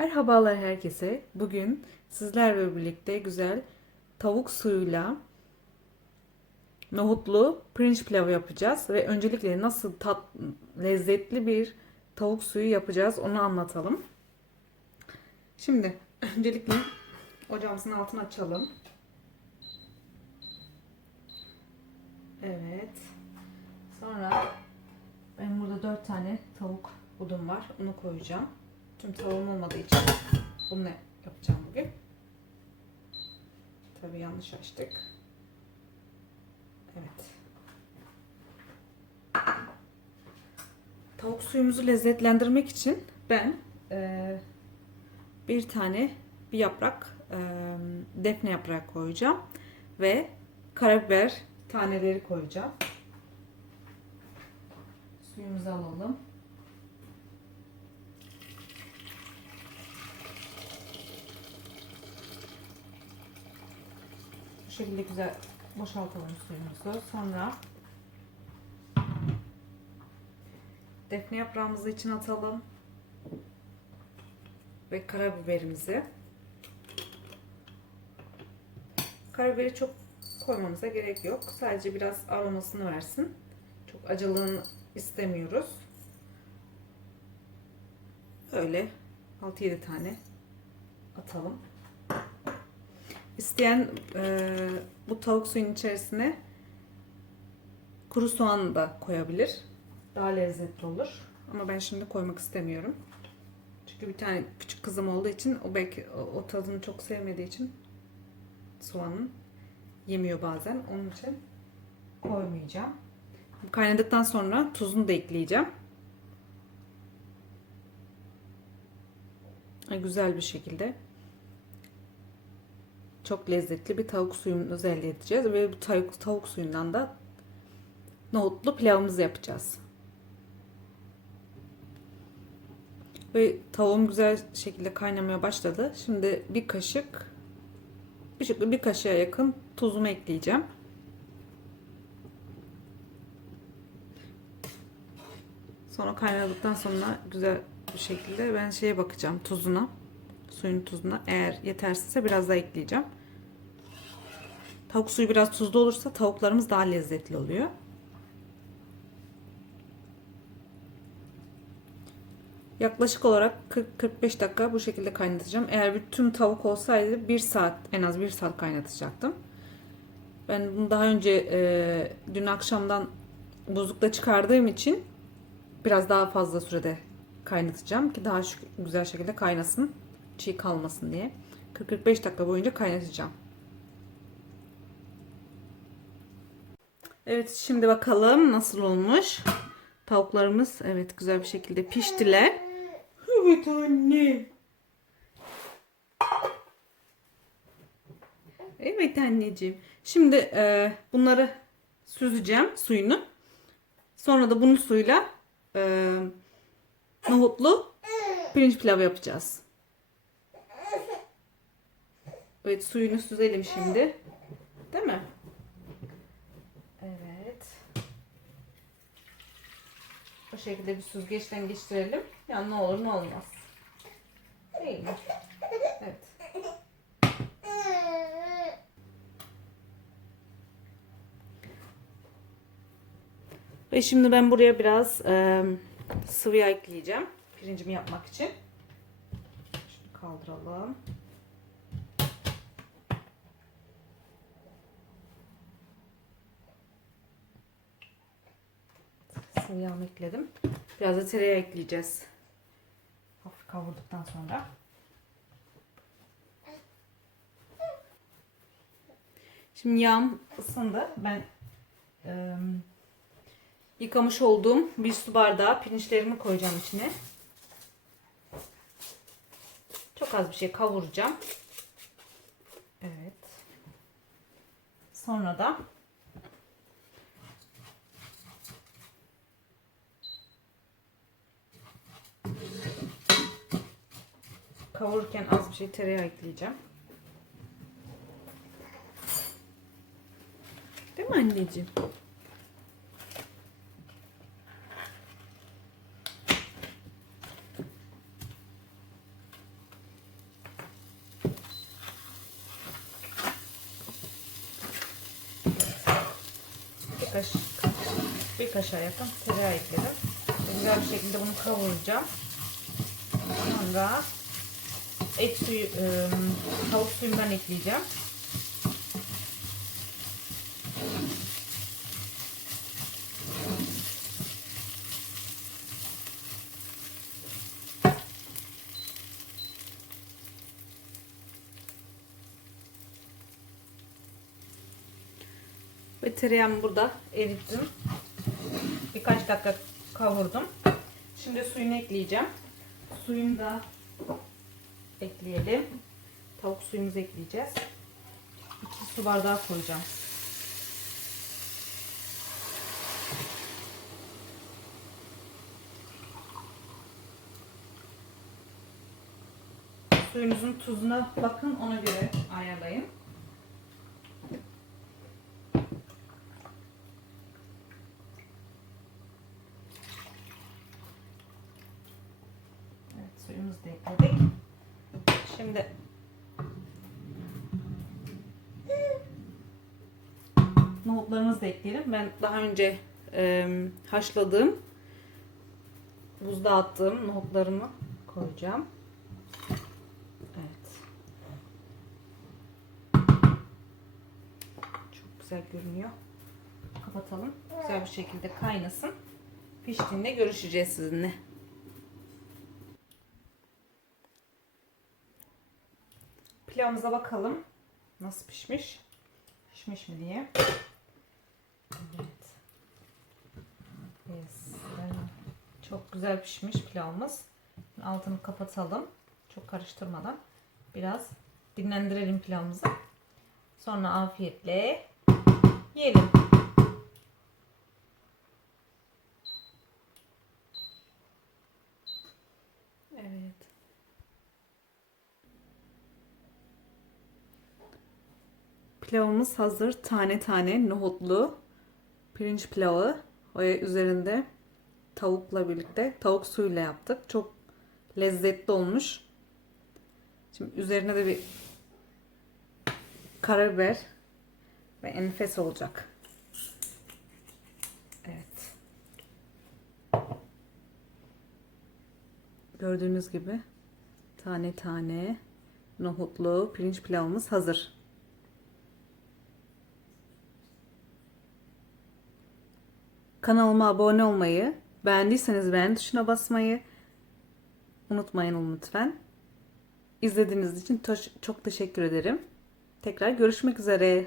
Merhabalar herkese. Bugün sizlerle birlikte güzel tavuk suyuyla nohutlu pirinç pilavı yapacağız ve öncelikle nasıl tat lezzetli bir tavuk suyu yapacağız onu anlatalım. Şimdi öncelikle ocağımızın altını açalım. Evet. Sonra ben burada 4 tane tavuk budum var. Onu koyacağım. Tüm tavuğum olmadığı için bunu yapacağım bugün. Tabii yanlış açtık. Evet. Tavuk suyumuzu lezzetlendirmek için ben eee, bir tane bir yaprak eee, defne yaprağı koyacağım ve karabiber taneleri koyacağım. Suyumuzu alalım. Şekilde güzel boşaltalım suyumuzu. Sonra defne yaprağımızı içine atalım. Ve karabiberimizi. Karabiberi çok koymamıza gerek yok. Sadece biraz aromasını versin. Çok acılığını istemiyoruz. Öyle 6-7 tane atalım. İsteyen e, bu tavuk suyun içerisine kuru soğan da koyabilir. Daha lezzetli olur. Ama ben şimdi koymak istemiyorum. Çünkü bir tane küçük kızım olduğu için o belki o, o tadını çok sevmediği için soğanın yemiyor bazen. Onun için koymayacağım. Kaynadıktan sonra tuzunu da ekleyeceğim. Güzel bir şekilde çok lezzetli bir tavuk suyumuzu elde edeceğiz ve bu tavuk, tavuk suyundan da nohutlu pilavımızı yapacağız. Ve tavuğum güzel şekilde kaynamaya başladı. Şimdi bir kaşık bir, bir kaşığa yakın tuzumu ekleyeceğim. Sonra kaynadıktan sonra güzel bir şekilde ben şeye bakacağım tuzuna. Suyun tuzuna. Eğer yetersizse biraz daha ekleyeceğim. Tavuk suyu biraz tuzlu olursa tavuklarımız daha lezzetli oluyor. Yaklaşık olarak 40-45 dakika bu şekilde kaynatacağım. Eğer bir tüm tavuk olsaydı 1 saat en az 1 saat kaynatacaktım. Ben bunu daha önce e, dün akşamdan buzlukta çıkardığım için biraz daha fazla sürede kaynatacağım ki daha güzel şekilde kaynasın. Çiğ kalmasın diye. 40-45 dakika boyunca kaynatacağım. Evet şimdi bakalım nasıl olmuş. Tavuklarımız evet güzel bir şekilde piştiler. Evet anne. Evet anneciğim. Şimdi e, bunları süzeceğim suyunu. Sonra da bunun suyla e, nohutlu pirinç pilavı yapacağız. Evet suyunu süzelim şimdi. Değil mi? Evet. Bu şekilde bir süzgeçten geçirelim. Ya ne olur ne olmaz. Değil mi? Evet. Ve şimdi ben buraya biraz e, sıvı yağ ekleyeceğim. Pirincimi yapmak için. Şunu kaldıralım. Sıvı yağımı ekledim. Biraz da tereyağı ekleyeceğiz. Hafif kavurduktan sonra. Şimdi yağım ısındı. Ben e, yıkamış olduğum bir su bardağı pirinçlerimi koyacağım içine. Çok az bir şey kavuracağım. Evet. Sonra da kavururken az bir şey tereyağı ekleyeceğim. Değil mi anneciğim? Bir kaşık, bir kaşığa tereyağı ekledim. Güzel bir şekilde bunu kavuracağım. Sonra et suyu, ıı, tavuk suyundan ekleyeceğim. Ve tereyağımı burada erittim. Birkaç dakika kavurdum. Şimdi suyunu ekleyeceğim. Suyunu da ekleyelim. Tavuk suyumuzu ekleyeceğiz. 2 su bardağı koyacağım. Suyunuzun tuzuna bakın ona göre ayarlayın. Evet suyumuzu da ekledik. Şimdi nohutlarımızı da ekleyelim. Ben daha önce e, haşladığım buzda attığım nohutlarımı koyacağım. Evet. Çok güzel görünüyor. Kapatalım. Güzel bir şekilde kaynasın. Piştiğinde görüşeceğiz sizinle. Pilavımıza bakalım. Nasıl pişmiş? Pişmiş mi diye. Evet. Yes. Çok güzel pişmiş pilavımız. Altını kapatalım. Çok karıştırmadan. Biraz dinlendirelim pilavımızı. Sonra afiyetle yiyelim. Evet. Pilavımız hazır. Tane tane nohutlu pirinç pilavı. Ve üzerinde tavukla birlikte tavuk suyuyla yaptık. Çok lezzetli olmuş. Şimdi üzerine de bir karabiber ve enfes olacak. Evet. Gördüğünüz gibi tane tane nohutlu pirinç pilavımız hazır. Kanalıma abone olmayı, beğendiyseniz beğen tuşuna basmayı unutmayın lütfen. İzlediğiniz için çok teşekkür ederim. Tekrar görüşmek üzere.